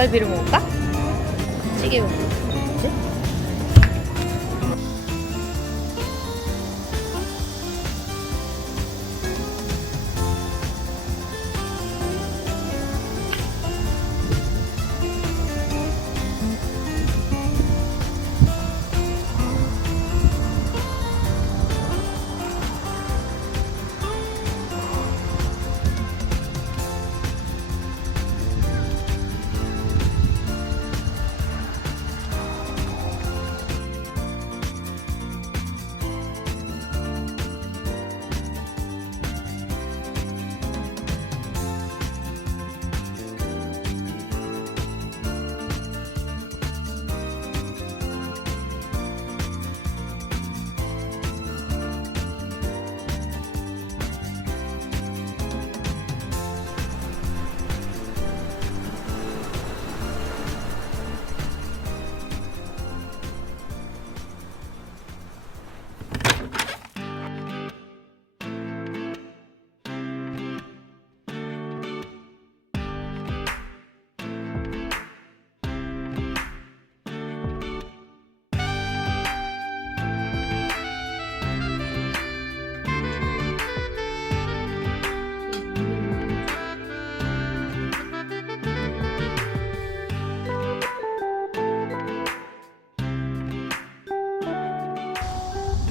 등갈비를 먹을까? 찌개 먹을까?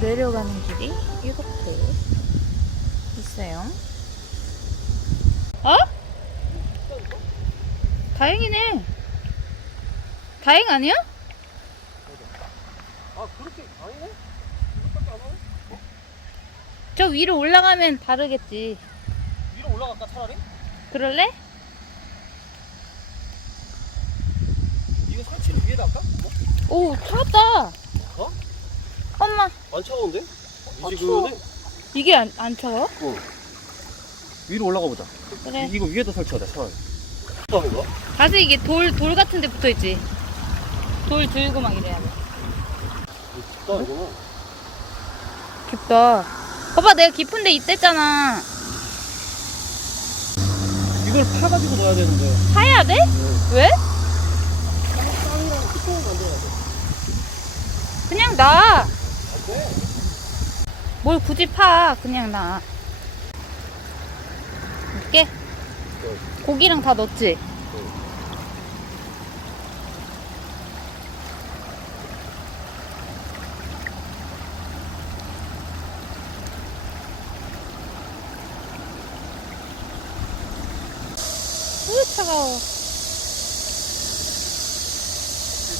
내려가는 길이 이렇게 있어요. 어? 다행이네. 다행 아니야? 아 그렇게 안 하네? 저 위로 올라가면 다르겠지. 위로 올라갈까 차라리? 그럴래? 이거 설치를 위에다 할까? 뭐? 오, 차갑다. 어? 엄마, 안 차가운데? 아, 지금은 이게 안, 안 차가워? 어. 위로 올라가 보자 그래. 이, 이거 위에다 설치하자 차라리 하는 거야? 가서 이게 돌, 돌 같은 데 붙어 있지. 돌 들고 막 이래야 돼. 깊다 이거는 깊다. 봐봐, 내가 깊은 데 있댔잖아. 이걸 파가지고 넣어야 되는데 파야 돼? 왜? 땅이랑 뚜껑을 만들어야 돼 그냥 놔. 안돼 뭘 굳이 파. 그냥 놔. 이렇게? 고기랑 다 넣었지? 으, 차가워.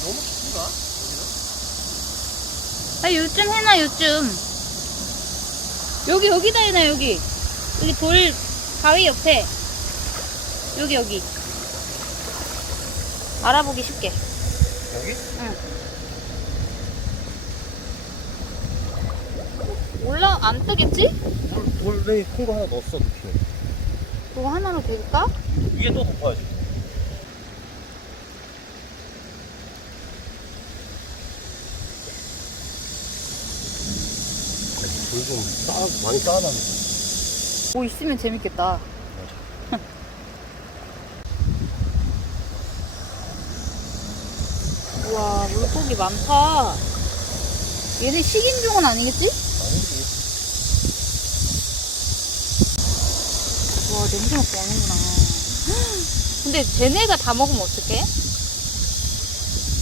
너무 깊은가? 아, 요쯤 해놔, 요쯤. 여기, 여기다 해놔, 여기. 여기 돌, 바위 옆에. 여기, 여기. 알아보기 쉽게. 여기? 응. 올라, 안 뜨겠지? 돌, 돌에 큰거 하나 넣었어 그거 하나로 될까? 위에 또 덮어야지 돌좀 쌓아, 많이 쌓아놨네 뭐 있으면 재밌겠다. 우와, 물고기 많다. 얘네 식인종은 아니겠지? 아니지 와, 냄새 맡고 먹는구나. 근데 쟤네가 다 먹으면 어떡해?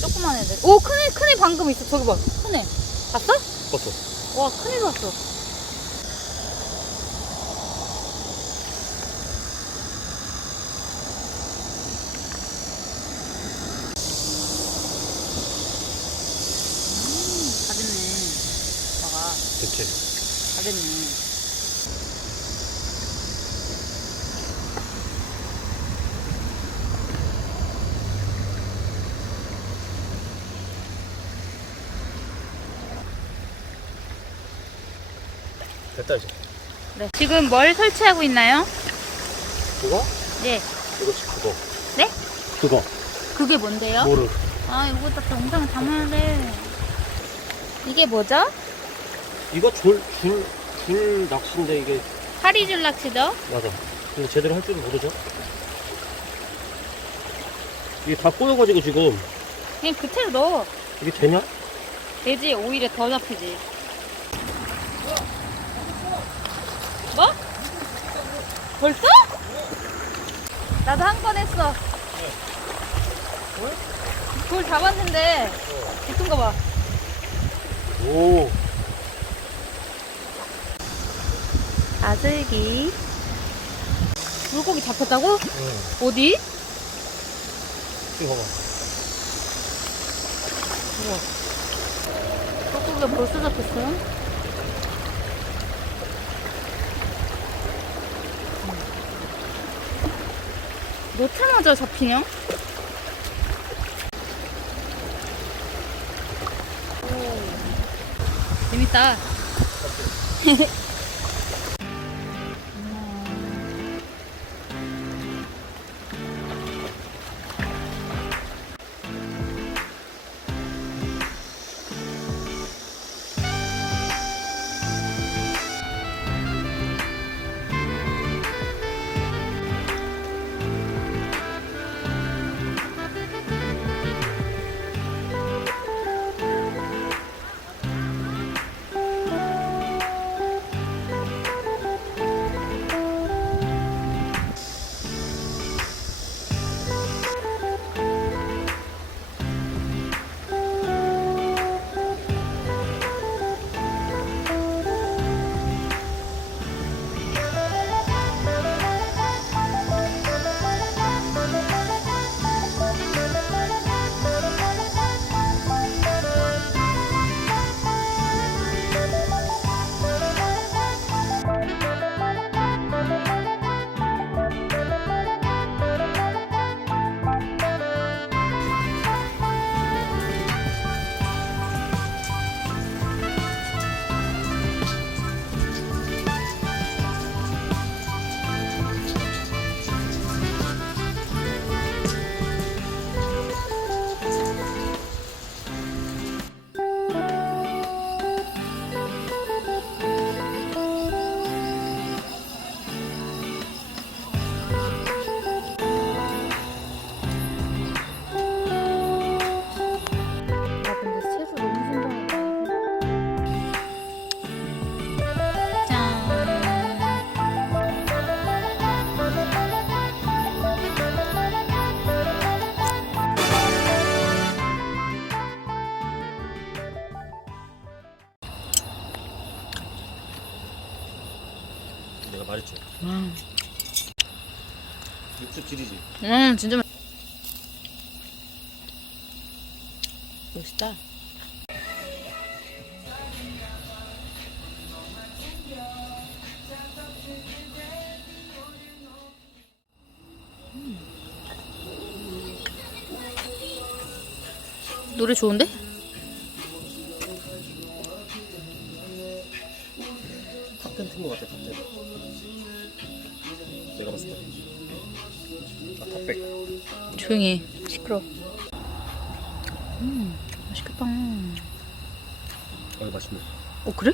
조그만 애들. 오, 큰 애, 큰애 방금 있어. 저기 봐. 큰 애. 봤어? 봤어 와, 큰애 봤어. 음, 다 됐네. 오빠가. 대체 다 됐네. 됐다 이제 네. 지금 뭘 설치하고 있나요? 그거? 네. 이거지 그거 네? 그거 그게 뭔데요? 뭐를 아, 이거 다 영상 담아야 돼. 이게 뭐죠? 이거 줄, 줄, 줄 낚시인데 이게 파리줄 낚시죠? 맞아 근데 제대로 할 줄은 모르죠 이게 다 꼬여가지고 지금 그냥 그대로 넣어. 이게 되냐? 돼지 오히려 더 잡히지. 벌써? 나도 한 건 했어. 돌 잡았는데 거 봐. 오. 아슬기. 물고기 잡혔다고? 응. 어디? 이거 봐봐. 물고기가 벌써 잡혔어? 놓자마자 잡히냐? 오. 재밌다. 육수 질이지. 음 진짜 맛. 멋있다. 음. 노래 좋은데? 탑텐 튼거 같아, 탑텐. 내가 봤을 때. 아, 탑백. 조용히 해. 시끄러. 음, 맛있겠다. 어, 맛있네. 어 그래?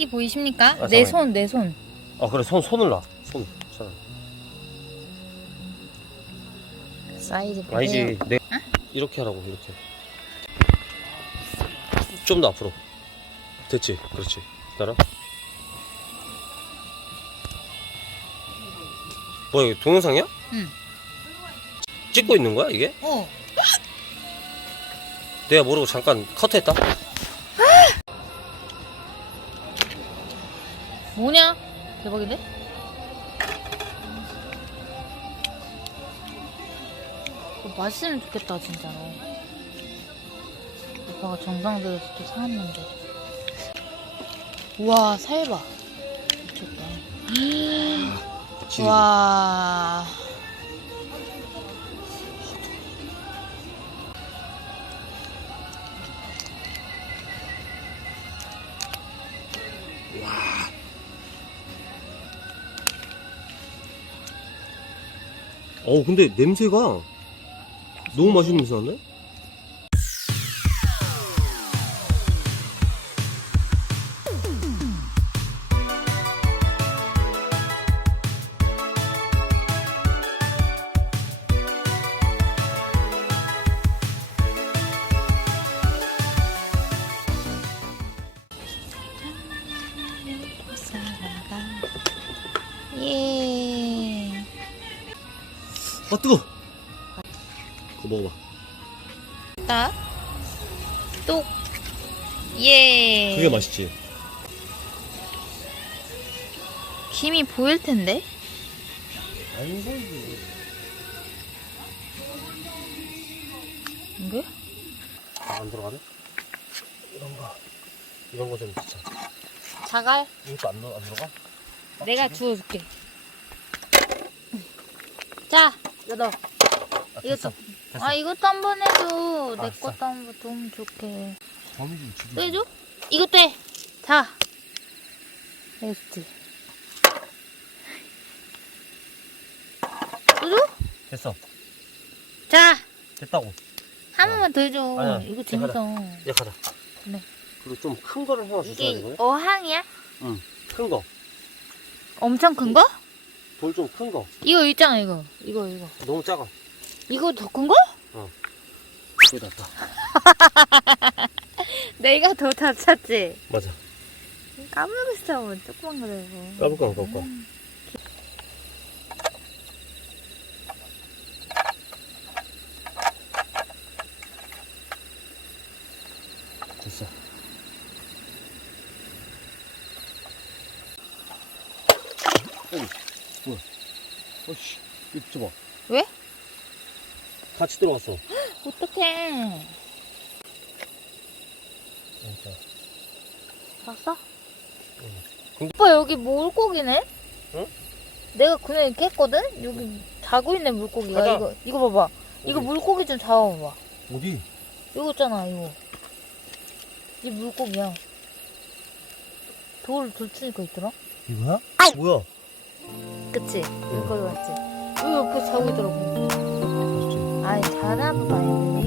크기 보이십니까? 아, 내 잠깐만요. 손, 내 손. 아, 그래, 손, 손을 놔. 손. 손. 사이즈. 아니지. 내 이렇게 하라고, 이렇게. 좀 더 앞으로. 됐지? 그렇지. 따라. 뭐야, 이거 동영상이야? 응. 찍고 있는 거야, 이게? 어. 내가 모르고 잠깐 커트했다? 뭐냐? 대박인데? 맛있으면 좋겠다 진짜로. 오빠가 정성 들여서 또 사왔는데. 우와 살 봐. 미쳤다. 질이. 와. 어 근데 냄새가 너무 맛있는 냄새 나네? 먹어봐 딱. 똑. 예. 그게 맛있지 김이 보일 텐데? 안 보이지 이게? 안 들어가네? 이런 거 이런 거좀 진짜 자갈? 이것도 안, 넣- 안 들어가? 내가 주워줄게. 자, 이거 넣어. 아, 이것도. 됐어. 아, 이것도 한 번 해줘. 내 알았어. 것도 한번 도움 죽여 또 해줘? 이것도 해. 자. 됐지. 또 줘? 됐어 자, 됐다고 한 번만 더 해줘. 아니야, 이거 내가 재밌어. 야 가자 네. 그리고 좀 큰 거를 하나 주셔야 이게 되거든 어항이야? 큰거 엄청 큰 거? 돌좀큰거 이거 있잖아, 이거. 이거, 이거. 너무 작아 이거 더 큰 거? 거의 다 내가 더다 찼지? 맞아. 까불고 있어, 조그만 거라고. 까불까 안 까불까? 됐어. 어이 뭐야? 어이씨 이거 붙여봐. 왜? 같이 들어갔어 어떡해. 진짜 봤어? 근데- 오빠 여기 물고기네? 응? 내가 그냥 이렇게 했거든? 여기 자고 있네 물고기가 가자. 이거 이거 봐봐 이거 어디? 물고기 좀 잡아봐봐 어디? 이거 있잖아 이거 이 물고기야 돌 돌치니까 있더라 이거야? 뭐야? 그치? 이거 맞지? 이거 이렇게 자고 있더라고? 아이 자나 봐야지